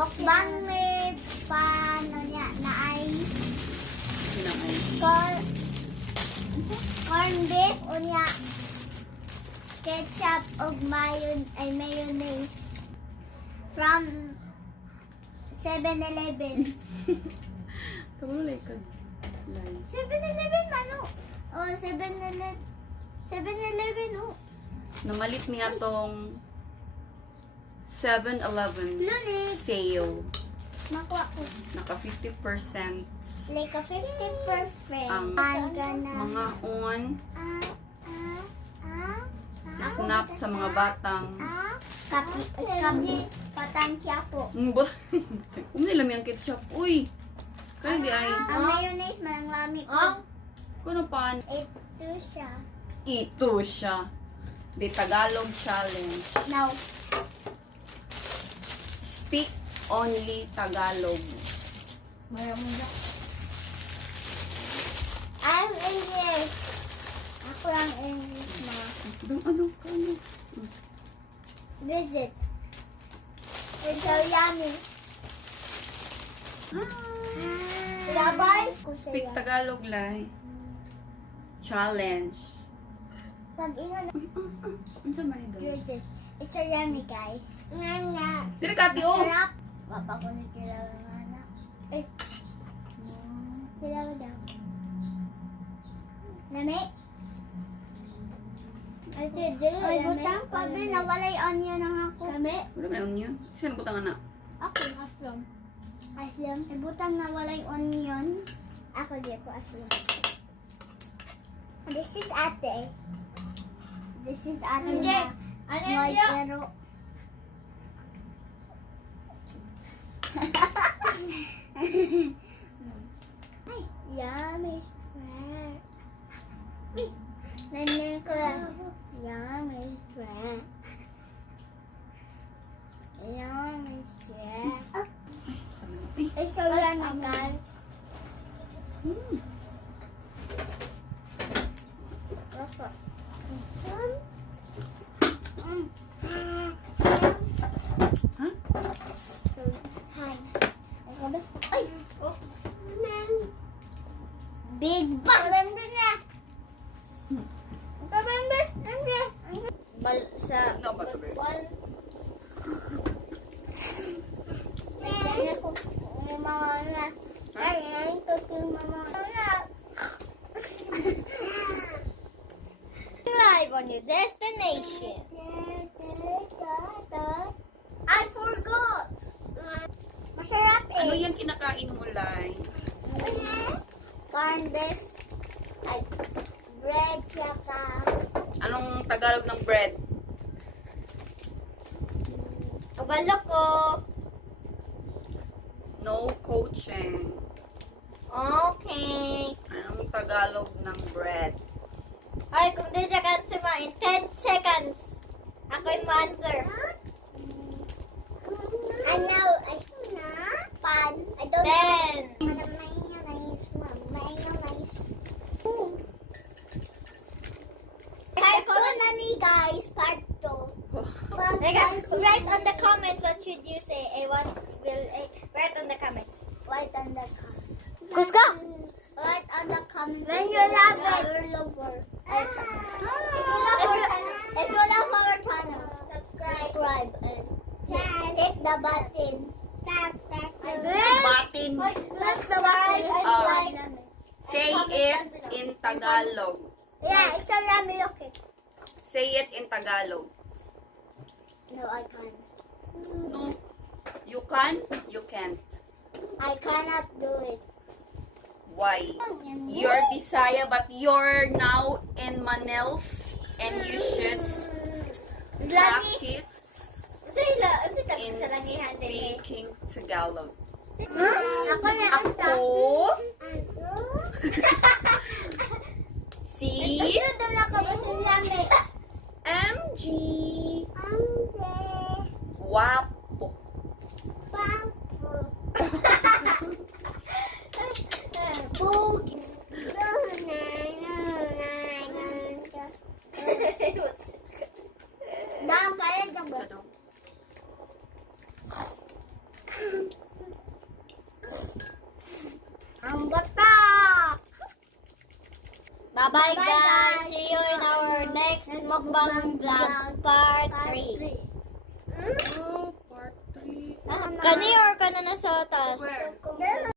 Mukbang may paano niya na ay Sinangay. corn beef o niya ketchup o mayonnaise from 7-Eleven. Kamulay ka. Lay. 7-Eleven mano. Oh, 7-Eleven. 7-Eleven oh. Namalit niya tong 7-Eleven Lunik. sale. Makuha ko. Naka 50% Like a 50%. Ang I'm gonna mga on ah, snap sa mga batang. Patansya po. Nila may ang ketchup. Uy! Kaya di ay. Ang mayonnaise man ang lami ko. Kuno pan? Ito siya. Ito siya. The Tagalog Challenge. Now, Speak only Tagalog. I'm English. Ako lang English na. Ano? Kano? Visit. It's so yummy. Labay. Speak Tagalog lai. Challenge. Pag-ingon na. Ano sa manido? Visit. It's so yummy, guys. Nga nga. Dire kati oh. Sarap. Papa ko na kilaw ng anak. Eh. Kilaw daw. Nami? Ay, butang pa, Ben. Nawalay onion ang ako. Kami? Wala may onion. Saan butang na? Ako, aslom. Aslom? Ay, butang nawalay onion. Ako, di ako aslom. This is ate. This is ate Hindi. na. Ano May yun? pero... Ay, yummy sweat. Nanay ko lang. Yummy sweat. Yummy sweat. It's so yummy, guys. Huh? Hi. Ay! Oops. Big bang! Remember na! Remember? Bal sa... Ano ba ito, babe? Kaya ko yung mga na. Ay, ngayon ko yung mga na. Drive on your destination. I forgot. Masarap eh. Ano yung kinakain mo lai? Corn beef. Ay, bread tsaka Anong Tagalog ng bread? kabalo ko. No coaching. Okay. Anong Tagalog ng bread? Ay, kung di sa answer in 10 seconds. Ako yung answer. Ano? Ay, na? Pan. I don't know. 10. Mayonnaise, ma'am. Mayonnaise. Kaya ko na ni guys, part 2. Write on the comments what should you say. What will write on the comments. Write on the comments. Kuska? Write on the comments. When you love it. If you love our channel, subscribe and hit the button. Batin. Subscribe and like. Say it in Tagalog. Yeah, it's a yummy okay. Say it in Tagalog. No, I can't. No. You can? You can't. I cannot do it. Why? You're Bisaya but you're now in Manila and you should practice in speaking Tagalog. Ako na Ako si MG Guapo. Dang, kaya dyan ba? Sa dong. Bye-bye, guys. See you in our next mukbang vlog, part 3. Oh, part 3. Kani or ka na nasa taas? Where?